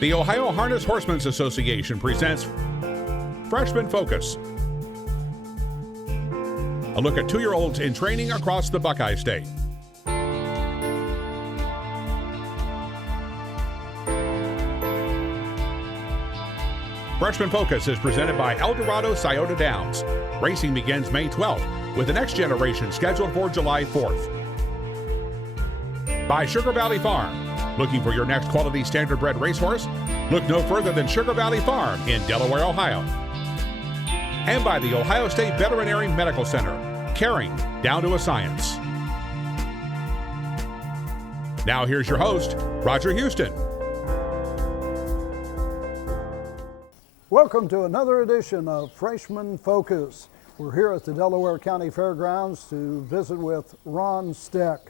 The Ohio Harness Horsemen's Association presents Freshman Focus, a look at 2-year-olds in training across the Buckeye State. Freshman Focus is presented by Eldorado Scioto Downs. Racing begins May 12th, with the next generation scheduled for July 4th. By Sugar Valley Farm. Looking for your next quality standardbred racehorse? Look no further than Sugar Valley Farm in Delaware, Ohio. And by the Ohio State Veterinary Medical Center, caring down to a science. Now here's your host, Roger Houston. Welcome to another edition of Freshman Focus. We're here at the Delaware County Fairgrounds to visit with Ron Steck.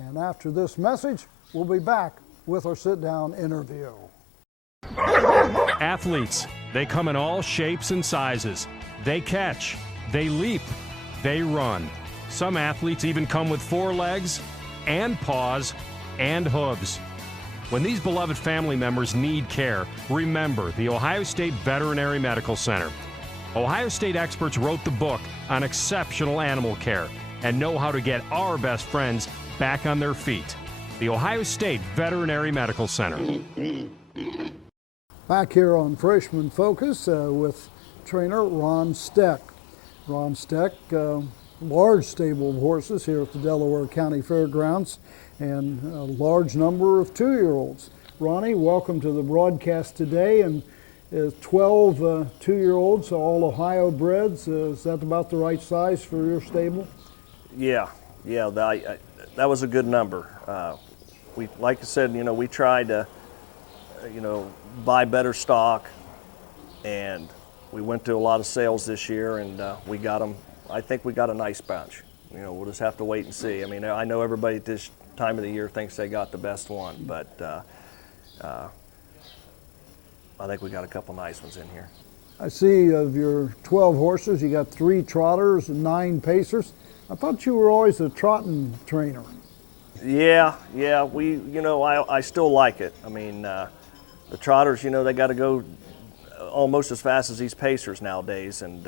And after this message, we'll be back with our sit-down interview. Athletes, they come in all shapes and sizes. They catch, they leap, they run. Some athletes even come with 4 legs and paws and hooves. When these beloved family members need care, remember the Ohio State Veterinary Medical Center. Ohio State experts wrote the book on exceptional animal care and know how to get our best friends back on their feet. The Ohio State Veterinary Medical Center. Back here on Freshman Focus with trainer Ron Steck. Ron Steck, large stable of horses here at the Delaware County Fairgrounds and a large number of 2-year-olds. Ronnie, welcome to the broadcast today. And 12 2-year-olds, all Ohio breds. Is that about the right size for your stable? Yeah, that was a good number. We, like I said, we tried to, buy better stock, and we went to a lot of sales this year, and we got them. I think we got a nice bunch. We'll just have to wait and see. I mean, I know everybody at this time of the year thinks they got the best one, but I think we got a couple nice ones in here. I see of your 12 horses, you got 3 trotters and 9 pacers. I thought you were always a trotting trainer. Yeah, I still like it. I mean, the trotters, they got to go almost as fast as these pacers nowadays, and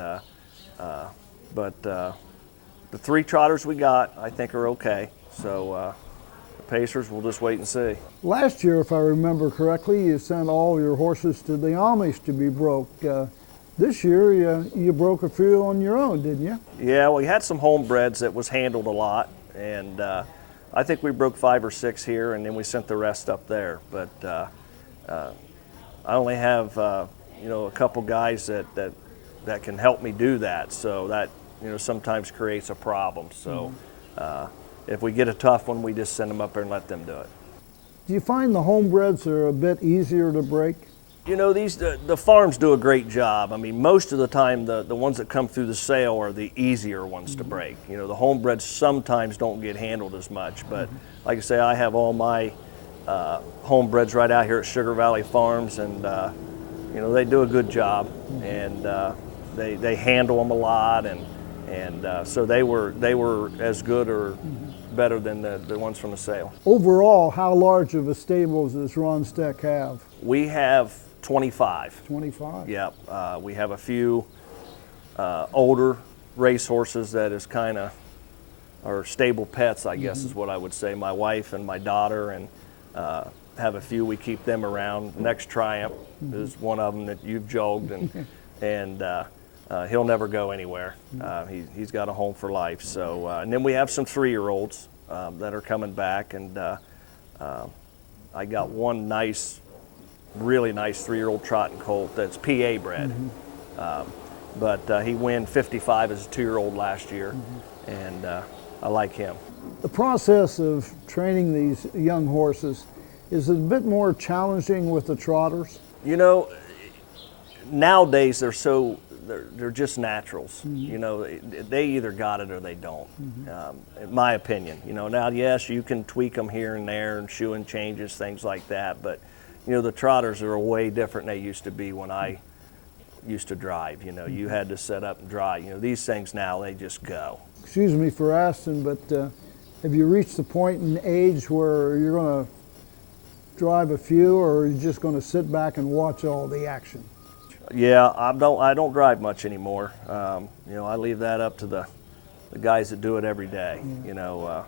but the 3 trotters we got, I think, are okay. So the pacers, we'll just wait and see. Last year, if I remember correctly, you sent all your horses to the Amish to be broke. This year, you broke a few on your own, didn't you? Yeah, we had some homebreds that was handled a lot, and I think we broke 5 or 6 here, and then we sent the rest up there. But I only have a couple guys that can help me do that, so that sometimes creates a problem. So if we get a tough one, we just send them up there and let them do it. Do you find the homebreds are a bit easier to break? The farms do a great job. I mean, most of the time, the ones that come through the sale are the easier ones to break. The homebreds sometimes don't get handled as much, but like I say, I have all my homebreds right out here at Sugar Valley Farms, and they do a good job, and they handle them a lot, and so they were as good or better than the ones from the sale. Overall, how large of a stable does Ron Steck have? We have 25. 25? Yep. We have a few older race horses that is kind of are stable pets, I guess is what I would say. My wife and my daughter, and have a few. We keep them around. Next Triumph is one of them that you've jogged, and he'll never go anywhere. He's got a home for life. So, and then we have some 3-year-olds that are coming back, and I got one really nice 3-year-old trotting colt that's PA bred. But he won 55 as a 2-year-old last year, and I like him. The process of training these young horses, is it a bit more challenging with the trotters? Nowadays they're just naturals. They either got it or they don't, in my opinion. Now, yes, you can tweak them here and there and shoeing changes, things like that, but the trotters are way different than they used to be when I used to drive. You had to set up and drive. These things now, they just go. Excuse me for asking, but have you reached the point in age where you're going to drive a few, or are you just going to sit back and watch all the action? Yeah, I don't drive much anymore. You know, I leave that up to the guys that do it every day. Yeah. You know,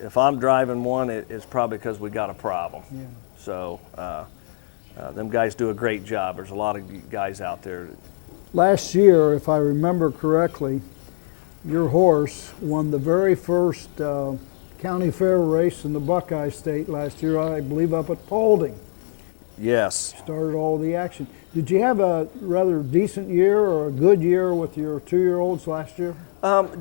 if I'm driving one, it's probably because we got a problem. Yeah. So them guys do a great job. There's a lot of guys out there. Last year, if I remember correctly, your horse won the very first county fair race in the Buckeye State last year, I believe up at Paulding. Yes. Started all the action. Did you have a rather decent year or a good year with your 2-year-olds last year?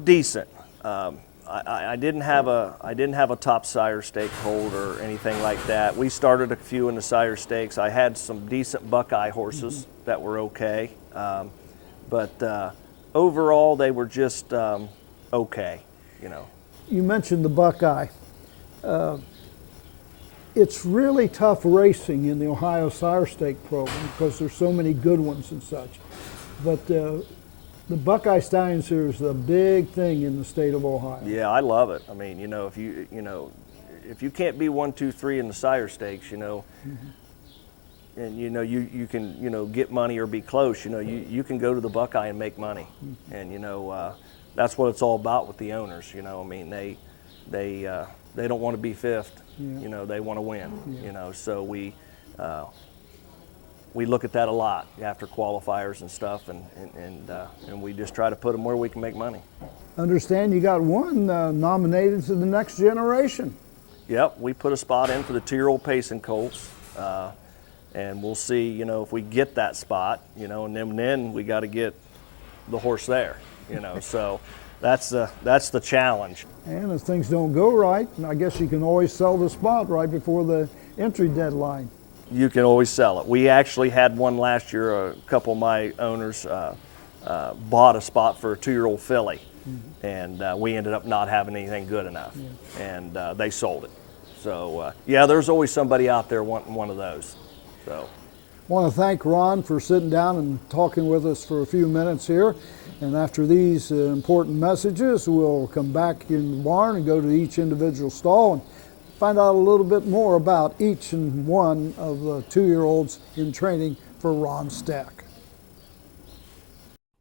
Decent. I didn't have a top sire stake hold or anything like that. We started a few in the sire stakes. I had some decent Buckeye horses that were okay, but overall they were just okay, you know. You mentioned the Buckeye. It's really tough racing in the Ohio Sire Stake program because there's so many good ones and such. But the Buckeye Stallion Series is a big thing in the state of Ohio. Yeah, I love it. I mean, you know, if you can't be 1, 2, 3 in the sire stakes, you know, and you know you can get money or be close. You know, you can go to the Buckeye and make money, and you know that's what it's all about with the owners. You know, I mean they don't want to be fifth. Yeah. You know, they want to win. Yeah. You know, so we look at that a lot after qualifiers and stuff, and we just try to put them where we can make money. Understand you got one nominated to the next generation. Yep, we put a spot in for the 2-year-old Payson Colts, and we'll see, you know, if we get that spot, you know, and then we got to get the horse there, you know. So that's the challenge. And if things don't go right, I guess you can always sell the spot right before the entry deadline. You can always sell it. We actually had one last year. A couple of my owners bought a spot for a 2-year-old filly, and we ended up not having anything good enough, and they sold it. So yeah, there's always somebody out there wanting one of those. So I want to thank Ron for sitting down and talking with us for a few minutes here. And after these important messages, we'll come back in the barn and go to each individual stall and find out a little bit more about each and one of the 2-year-olds in training for Ron Steck.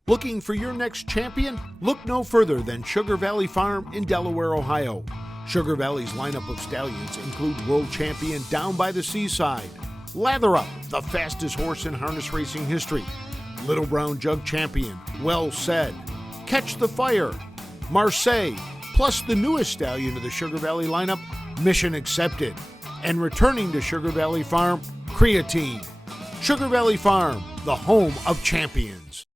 Looking for your next champion? Look no further than Sugar Valley Farm in Delaware, Ohio. Sugar Valley's lineup of stallions include world champion Down by the Seaside, Lather Up, the fastest horse in harness racing history, Little Brown Jug champion, Well Said, Catch the Fire, Marseille, plus the newest stallion of the Sugar Valley lineup, Mission Accepted, and returning to Sugar Valley Farm, Creatine. Sugar Valley Farm, the home of champions.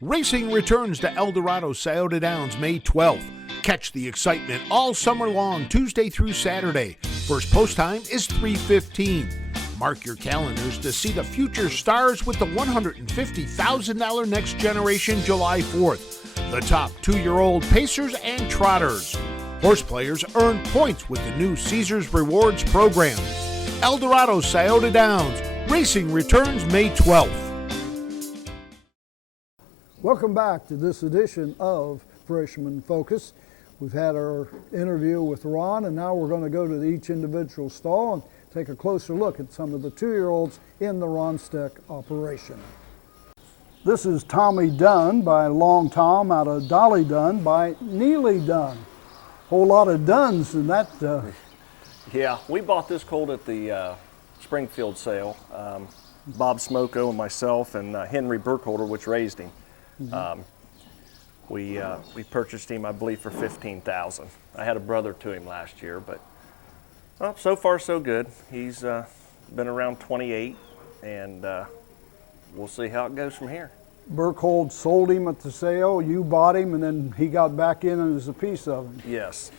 Racing returns to Eldorado Scioto Downs May 12th. Catch the excitement all summer long, Tuesday through Saturday. First post time is 3:15. Mark your calendars to see the future stars with the $150,000 Next Generation July 4th. The top 2-year-old pacers and trotters. Horse players earn points with the new Caesars Rewards program. Eldorado Scioto Downs. Racing returns May 12th. Welcome back to this edition of Freshman Focus. We've had our interview with Ron, and now we're going to go to each individual stall and take a closer look at some of the 2-year-olds in the Ron Steck operation. This is Tommy Dunn by Long Tom out of Dolly Dunn by Neely Dunn. Whole lot of Dunns in that. yeah, we bought this colt at the Springfield sale. Bob Smoko and myself and Henry Burkholder, which raised him. We purchased him, I believe, for $15,000. I had a brother to him last year, but well, so far so good. He's been around 28, and we'll see how it goes from here. Burkhold sold him at the sale, you bought him, and then he got back in and was a piece of him. Yes,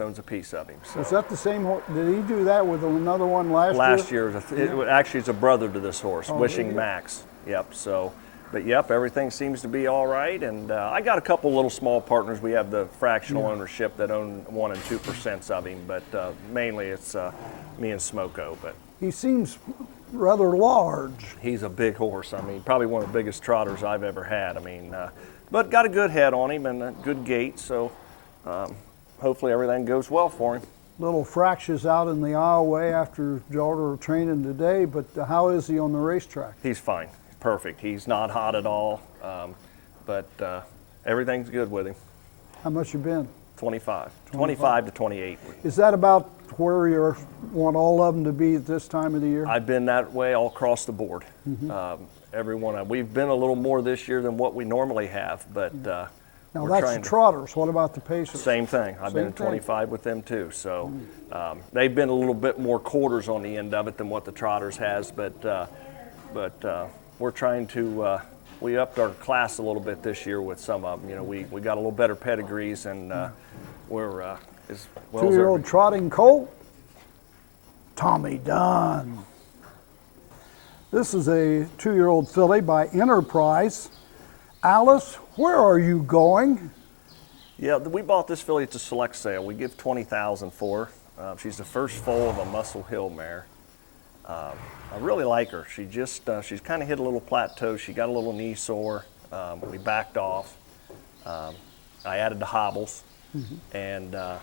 owns a piece of him. So. Is that the same horse? Did he do that with another one last year? Last year, actually it's a brother to this horse, Wishing really? Max. Yep, so. But yep, everything seems to be all right, and I got a couple little small partners. We have the fractional ownership that own 1 and 2% of him, but mainly it's me and Smoko. But he seems rather large. He's a big horse. I mean, probably one of the biggest trotters I've ever had. I mean, but got a good head on him and a good gait, so hopefully everything goes well for him. little fractious out in the aisleway after daughter training today, but how is he on the racetrack? He's fine, perfect. He's not hot at all, but everything's good with him. How much you been? 25 to 28. Is that about where you want all of them to be at this time of the year? I've been that way all across the board. Everyone, we've been a little more this year than what we normally have, but now that's the trotters. What about the pacers? Same thing. I've been at 25 with them too. So they've been a little bit more quarters on the end of it than what the trotters has, but we're trying to. We upped our class a little bit this year with some of them. You know, we got a little better pedigrees, and we're as well. 2-year-old trotting colt, Tommy Dunn. This is a 2-year-old filly by Enterprise. Alice, where are you going? Yeah, we bought this filly at the select sale. We give $20,000 for her. She's the first foal of a Muscle Hill mare. I really like her. She's kind of hit a little plateau. She got a little knee sore. We backed off. I added the hobbles, and I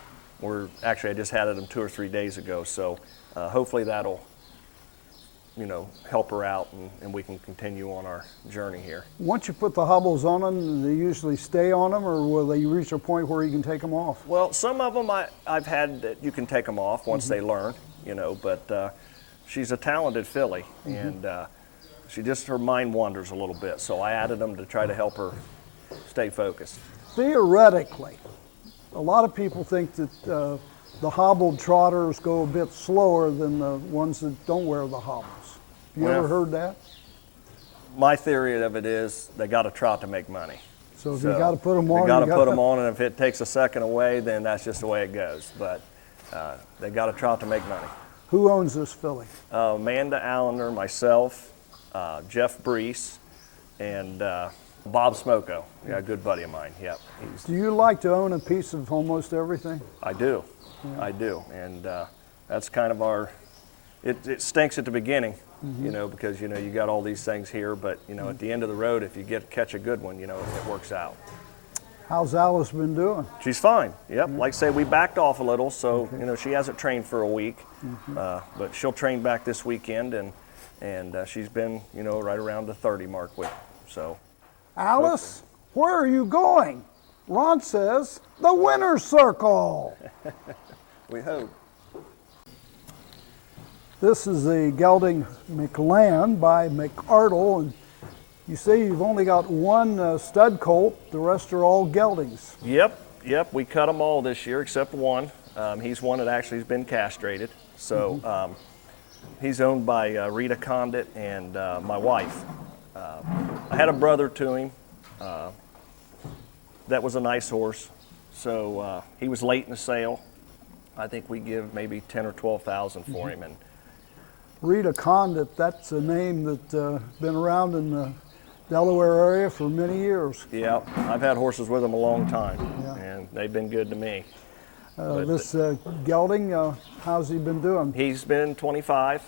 just added them 2 or 3 days ago. So hopefully that'll, help her out, and we can continue on our journey here. Once you put the hobbles on them, they usually stay on them, or will they reach a point where you can take them off? Well, some of them I've had that you can take them off once they learn, but she's a talented filly, and her mind wanders a little bit, so I added them to try to help her stay focused. Theoretically, a lot of people think that the hobbled trotters go a bit slower than the ones that don't wear the hobbles. You ever heard that? My theory of it is they got to trot to make money. So if you got to put them on, you got to put them on, and if it takes a second away, then that's just the way it goes. But they got to trot to make money. Who owns this filly? Amanda Allender, myself, Jeff Brees, and Bob Smoko, a good buddy of mine. Yep. Do you like to own a piece of almost everything? I do. Yeah. I do, and that's kind of our. It stinks at the beginning, because you got all these things here, but at the end of the road, if you catch a good one, it works out. How's Alice been doing? She's fine. Yep. Like I say, we backed off a little, so she hasn't trained for a week, but she'll train back this weekend, and she's been right around the 30 mark with. So. Alice, where are you going? Ron says the winner's circle. We hope. This is a gelding McLand by McArdle, and you say you've only got one stud colt. The rest are all geldings. Yep. We cut them all this year except one. He's one that actually has been castrated. So he's owned by Rita Condit and my wife. I had a brother to him. That was a nice horse. So he was late in the sale. I think we give maybe $10,000 or $12,000 for him. And Rita Condit, that's a name that's been around in the Delaware area for many years. Yeah, I've had horses with them a long time, and they've been good to me. This gelding, how's he been doing? He's been 25,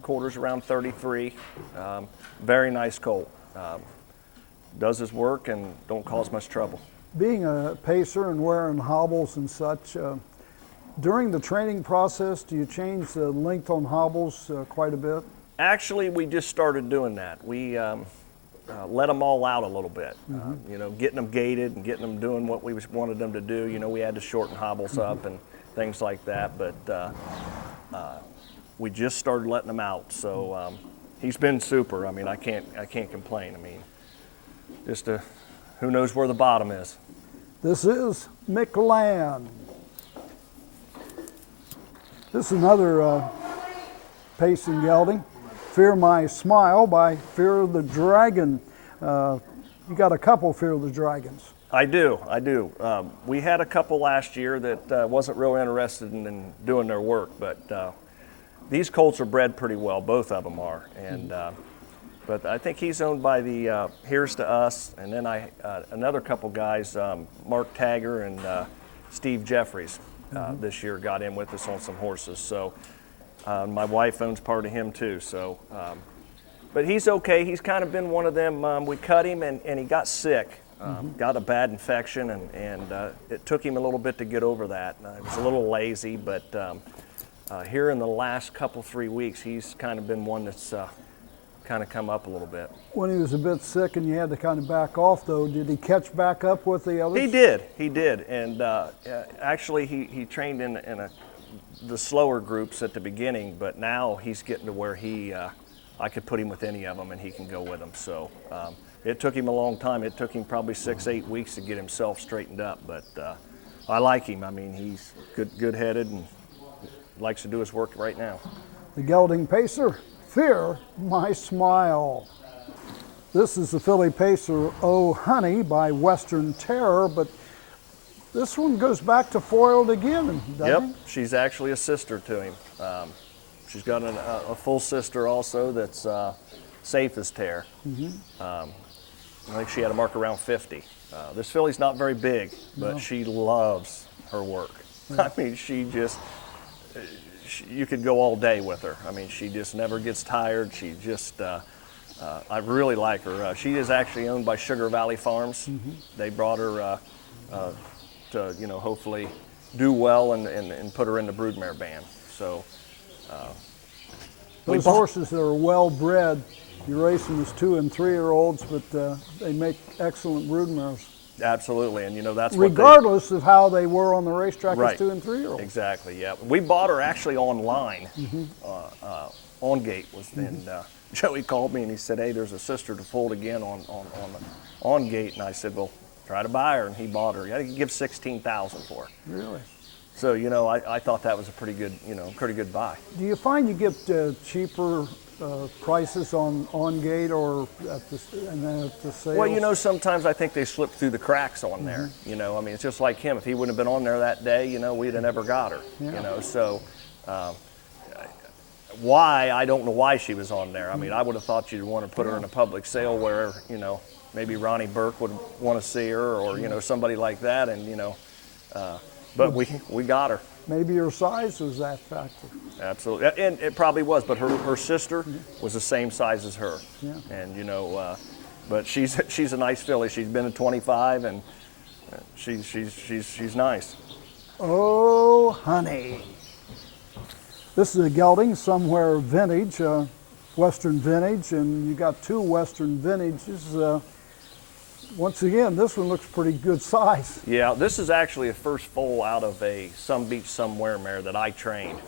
quarters around 33. Very nice colt. Does his work and don't cause much trouble. Being a pacer and wearing hobbles and such, during the training process, do you change the length on hobbles quite a bit? Actually, we just started doing that. We let them all out a little bit, getting them gated and getting them doing what we wanted them to do. We had to shorten hobbles up and things like that, but we just started letting them out. So he's been super. I mean, I can't complain. I mean, just who knows where the bottom is. This is McLand. This is another pacing gelding. Fear My Smile by Fear of the Dragon. You got a couple Fear of the Dragons. I do. We had a couple last year that wasn't real interested in doing their work, but these colts are bred pretty well. Both of them are, and but I think he's owned by the Here's to Us, and then another couple guys, Mark Tagger and Steve Jeffries, this year got in with us on some horses. So my wife owns part of him too. So, but he's okay. He's kind of been one of them. We cut him and he got sick Got a bad infection, and it took him a little bit to get over that. He was a little lazy, but here in the last couple, 3 weeks, he's kind of been one that's kind of come up a little bit. When he was a bit sick and you had to kind of back off, though, did he catch back up with the others? He did, and actually he trained in the slower groups at the beginning, but now he's getting to where I could put him with any of them and he can go with them. So it took him a long time. It took him probably 6-8 weeks to get himself straightened up, but I like him. I mean, he's good-headed and likes to do his work right now. The gelding pacer, Fear My Smile. This is the filly pacer, Oh Honey, by Western Terror, but this one goes back to foaled again, doesn't it? She's actually a sister to him. She's got a full sister also that's safe as Terror. I think she had a mark around 50. This filly's not very big, but she loves her work. I mean, you could go all day with her. I mean, she just never gets tired. She just, I really like her. She is actually owned by Sugar Valley Farms. They brought her to, hopefully do well and put her in the broodmare band. So those horses that are well bred, you race them as 2- and 3-year-olds, but they make excellent broodmares. Absolutely, and that's regardless of how they were on the racetrack right. as 2- and 3-year-olds. Exactly, yeah. We bought her actually online. On gate and Joey called me and he said, "Hey, there's a sister to fold again on gate," and I said, "Well, try to buy her," and he bought her. You got to give $16,000 for her. Really? So I thought that was a pretty good buy. Do you find you get cheaper prices on gate or at the sales? Well, sometimes I think they slip through the cracks on there. I mean, it's just like him. If he wouldn't have been on there that day, we'd have never got her. Yeah. So why, I don't know why she was on there. I mean, I would have thought you'd want to put her in a public sale where, maybe Ronnie Burke would want to see her or, somebody like that. And, but we got her. Maybe her size was that factor. Absolutely, and it probably was, but her sister was the same size as her. Yeah. And, but she's a nice filly. She's been at 25 and she's nice. Oh, Honey. This is a gelding, somewhere vintage, Western vintage, and you got 2 Western vintages. Once again, this one looks pretty good size. Yeah, this is actually a first foal out of a Some Beach Somewhere mare that I trained,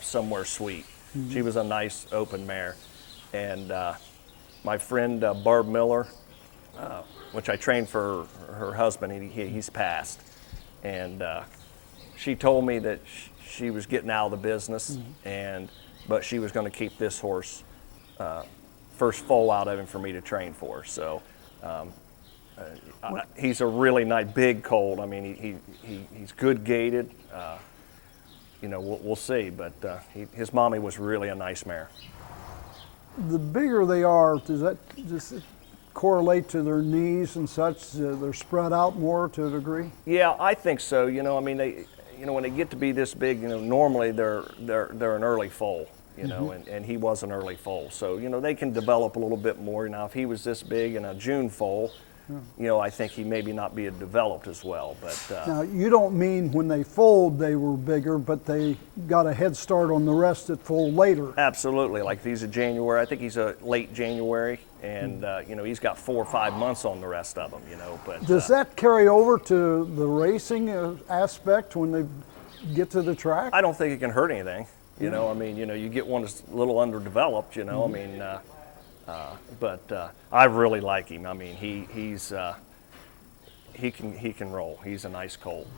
Somewhere Sweet. She was a nice open mare. And my friend Barb Miller, which I trained for her husband, he's passed. And she told me that she was getting out of the business, but she was going to keep this horse first foal out of him for me to train for. So he's a really nice big colt. I mean, he's good gaited. We'll see, but his mommy was really a nice mare. The bigger they are, does it correlate to their knees and such? They're spread out more to a degree? Yeah, I think so. I mean, when they get to be this big, normally they're an early foal, and he was an early foal. So, they can develop a little bit more. Now, if he was this big in a June foal, I think he maybe not be developed as well. But now, you don't mean when they foaled they were bigger, but they got a head start on the rest that foaled later. Absolutely. Like if he's a January, I think he's a late January, and he's got 4 or 5 months on the rest of them. But does that carry over to the racing aspect when they get to the track? I don't think it can hurt anything. I mean, you get one that's a little underdeveloped. I mean. But I really like him. I mean, he can roll. He's a nice colt.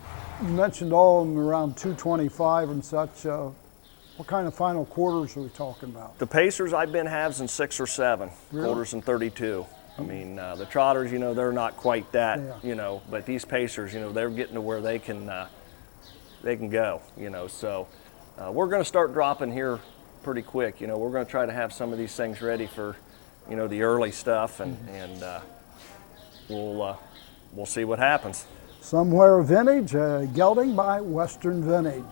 You mentioned all of them around 225 and such. What kind of final quarters are we talking about? The pacers, I've been halves in 6 or 7, really? Quarters in 32. I mean, the trotters, they're not quite that, yeah. But these pacers, they're getting to where they can go, So we're going to start dropping here pretty quick. We're going to try to have some of these things ready for, the early stuff, and we'll see what happens. Somewhere Vintage, gelding by Western Vintage.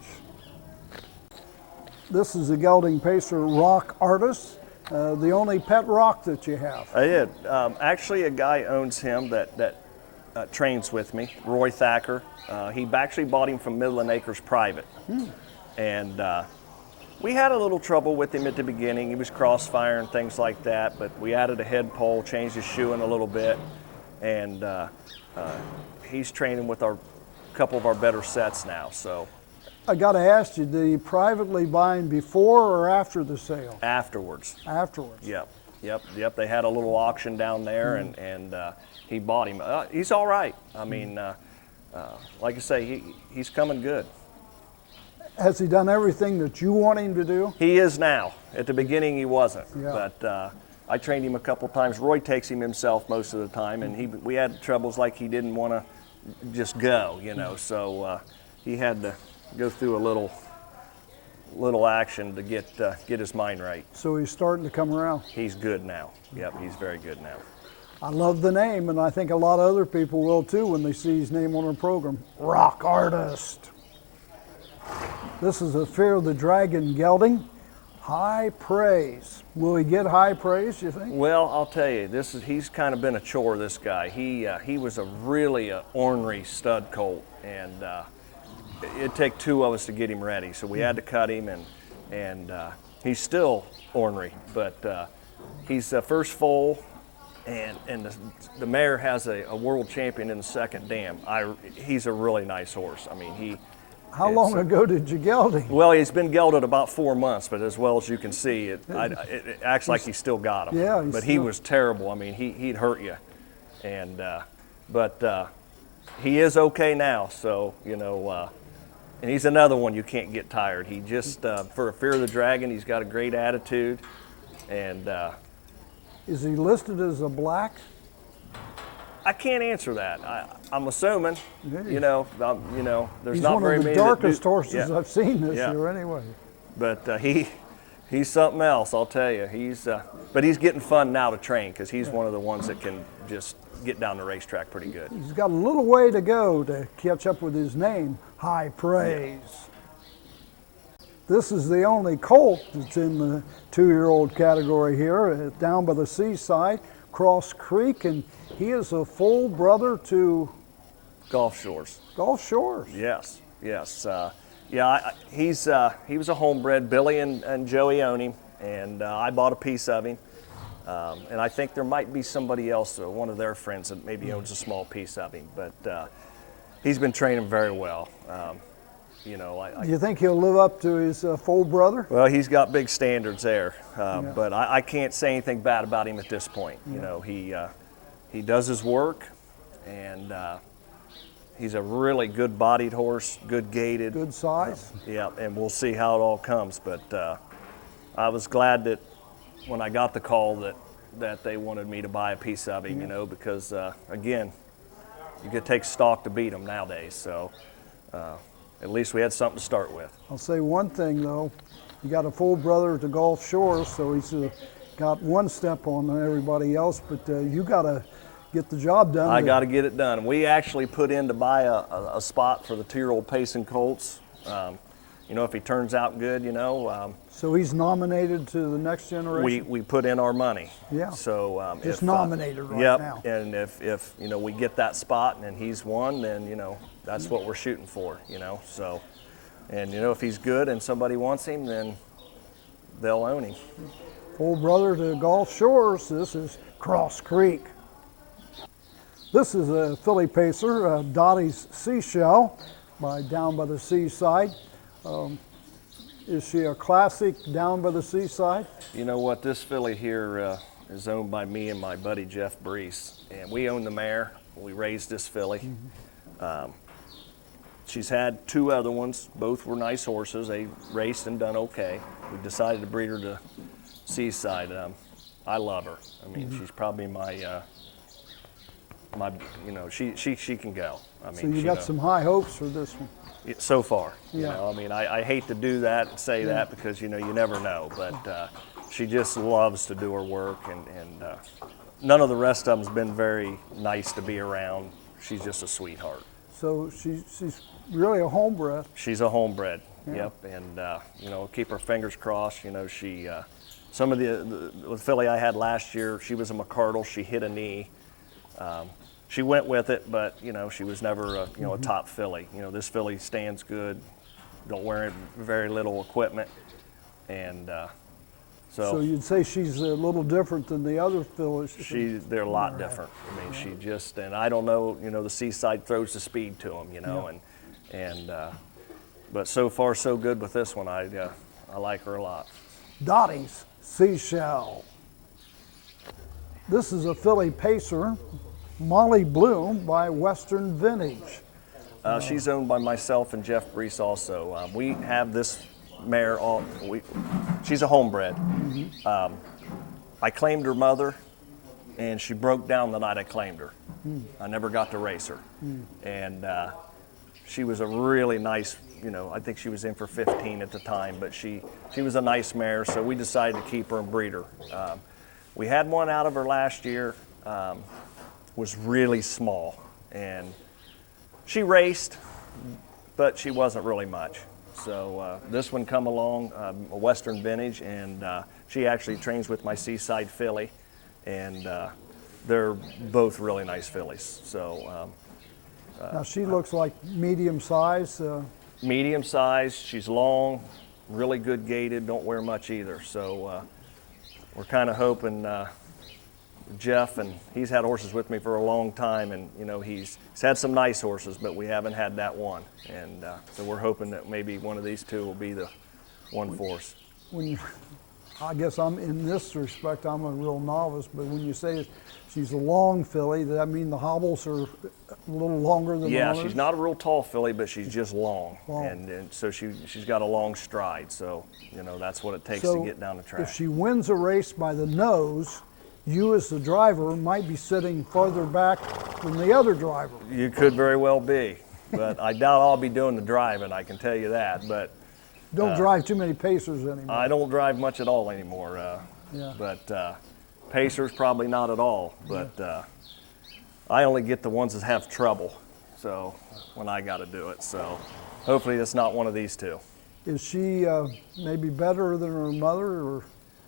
This is a gelding pacer, Rock Artist, the only pet rock that you have. I did. Actually, a guy owns him that trains with me, Roy Thacker. He actually bought him from Midland Acres Private. And we had a little trouble with him at the beginning. He was crossfire and things like that, but we added a head pole, changed his shoeing a little bit, and he's training with a couple of our better sets now. So I got to ask you, did you privately buy him before or after the sale? afterwards. Afterwards. Yep. They had a little auction down there, and he bought him. He's all right. I mean, like I say, he's coming good. Has he done everything that you want him to do? He is now. At the beginning, he wasn't. Yeah. But I trained him a couple times. Roy takes him himself most of the time, and we had troubles like he didn't want to just go, you know. So he had to go through a little action to get his mind right. So he's starting to come around. He's good now. Yep, he's very good now. I love the name, and I think a lot of other people will too when they see his name on a program. Rock Artist. This is a Fear of the Dragon gelding. High praise. Will he get high praise, you think? Well, I'll tell you, he's kind of been a chore, this guy. He was a really ornery stud colt, and it'd take two of us to get him ready. So we had to cut him, and he's still ornery, but he's first foal, and the mare has a world champion in the second dam. He's a really nice horse. I mean, How long ago did you geld him? Well, he's been gelded about 4 months, but as well as you can see, it acts like he still got him. Yeah, but he was terrible. I mean, he'd hurt you, and but he is okay now. So you know, and he's another one you can't get tired. He just for a Fear of the Dragon, he's got a great attitude, and Is he listed as a black? I can't answer that. I'm assuming, you know, there's He's not one very of the many darkest that do, horses yeah. I've seen this Yeah. year anyway. But he's something else, I'll tell you. But he's getting fun now to train because he's one of the ones that can just get down the racetrack pretty good. He's got a little way to go to catch up with his name, High Praise. Yeah. This is the only colt that's in the 2-year-old category here, down by the seaside, Cross Creek, and he is a full brother to Gulf Shores. Gulf Shores. Yes. He was a homebred. Billy and Joey own him, and I bought a piece of him. And I think there might be somebody else, one of their friends, that maybe owns a small piece of him. But he's been training very well. You know, Do you think he'll live up to his full brother? Well, he's got big standards there, but I can't say anything bad about him at this point. You know, he does his work, and he's a really good-bodied horse, good gaited, good size. Yeah, and we'll see how it all comes. But I was glad that when I got the call that they wanted me to buy a piece of him, you know, because again, you could take stock to beat them nowadays. So. At least we had something to start with. I'll say one thing though, you got a full brother to Gulf Shores, so he's got one step on everybody else, but you got to get the job done. I got to get it done. We actually put in to buy a spot for the 2-year-old Payson colts. You know, if he turns out good, you know. So he's nominated to the next generation? We put in our money. Yeah. So just nominated right now. And if you know we get that spot and he's won, then you know that's what we're shooting for. You know. So, and you know if he's good and somebody wants him, then they'll own him. Full brother to Gulf Shores. This is Cross Creek. This is a filly pacer, Dottie's Seashell, down by the seaside. Is she a classic down by the seaside? You know what, this filly here is owned by me and my buddy Jeff Brees, and we own the mare. We raised this filly. She's had 2 other ones. Both were nice horses. They raced and done okay. We decided to breed her to Seaside. I love her. I mean, she's probably my you know, she can go. I mean, so you got some high hopes for this one. So far, yeah. You know, I mean, I hate to do that and say that because, you know, you never know, but she just loves to do her work, and none of the rest of them's been very nice to be around. She's just a sweetheart. So she's really a homebred. She's a homebred, yep, and, you know, keep her fingers crossed. You know, she, some of the filly I had last year, she was a McCardle. She hit a knee. she went with it, but you know, she was never a, you know, a top filly. You know, this filly stands good, don't wear very little equipment, and So you'd say she's a little different than the other fillies? they're a lot different. I mean, she just, and I don't know, you know, the Seaside throws the speed to them, you know, but so far so good with this one. I like her a lot. Dottie's Seashell. This is a filly pacer, Molly Bloom by Western Vintage. She's owned by myself and Jeff Brees also. We have this mare, she's a homebred. I claimed her mother, and she broke down the night I claimed her. I never got to race her. And she was a really nice, you know, I think she was in for 15 at the time, but she was a nice mare, so we decided to keep her and breed her. We had one out of her last year, was really small, and she raced, but she wasn't really much. So this one come along, a Western Vintage, and she actually trains with my Seaside filly, and they're both really nice fillies. So Now she looks like medium size. Medium size, she's long, really good gaited, don't wear much either. So we're kind of hoping Jeff, and he's had horses with me for a long time, and you know, he's had some nice horses, but we haven't had that one, and so we're hoping that maybe one of these two will be the one for us. I guess I'm in this respect, I'm a real novice, but when you say she's a long filly, does that mean the hobbles are a little longer than Yeah, others? she's not a real tall filly, but she's just long. Long. And so she's got a long stride, so you know, that's what it takes So to get down the track. if she wins a race by the nose, you as the driver might be sitting farther back than the other driver. You could very well be, but I doubt I'll be doing the driving, I can tell you that. But Don't drive too many pacers anymore. I don't drive much at all anymore. Yeah. But pacers probably not at all. But I only get the ones that have trouble. So when I got to do it. So hopefully it's not one of these two. Is she maybe better than her mother, or?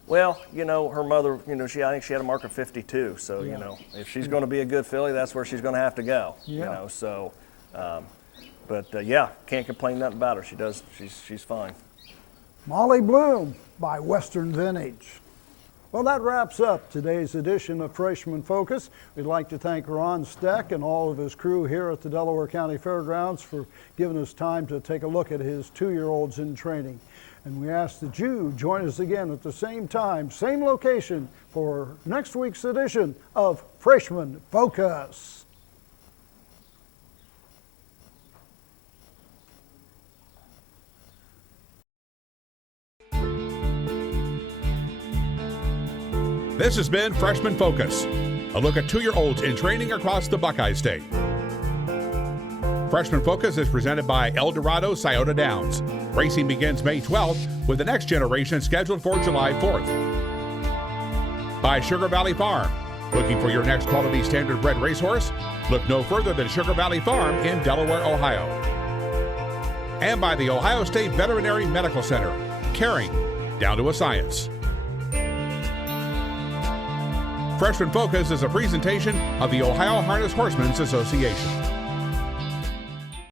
Well, you know, her mother, you know, I think she had a mark of 52. So, Yeah. you know, if she's going to be a good filly, that's where she's going to have to go. Yeah. You know, so, yeah, can't complain nothing about her. She's fine. Molly Bloom by Western Vintage. Well, that wraps up today's edition of Freshman Focus. We'd like to thank Ron Steck and all of his crew here at the Delaware County Fairgrounds for giving us time to take a look at his 2-year-olds in training. And we ask that you join us again at the same time, same location, for next week's edition of Freshman Focus. This has been Freshman Focus, a look at 2-year-olds in training across the Buckeye State. Freshman Focus is presented by Eldorado Scioto Downs. Racing begins May 12th, with the next generation scheduled for July 4th. By Sugar Valley Farm. Looking for your next quality standard bred racehorse? Look no further than Sugar Valley Farm in Delaware, Ohio. And by the Ohio State Veterinary Medical Center, caring down to a science. Freshman Focus is a presentation of the Ohio Harness Horsemen's Association.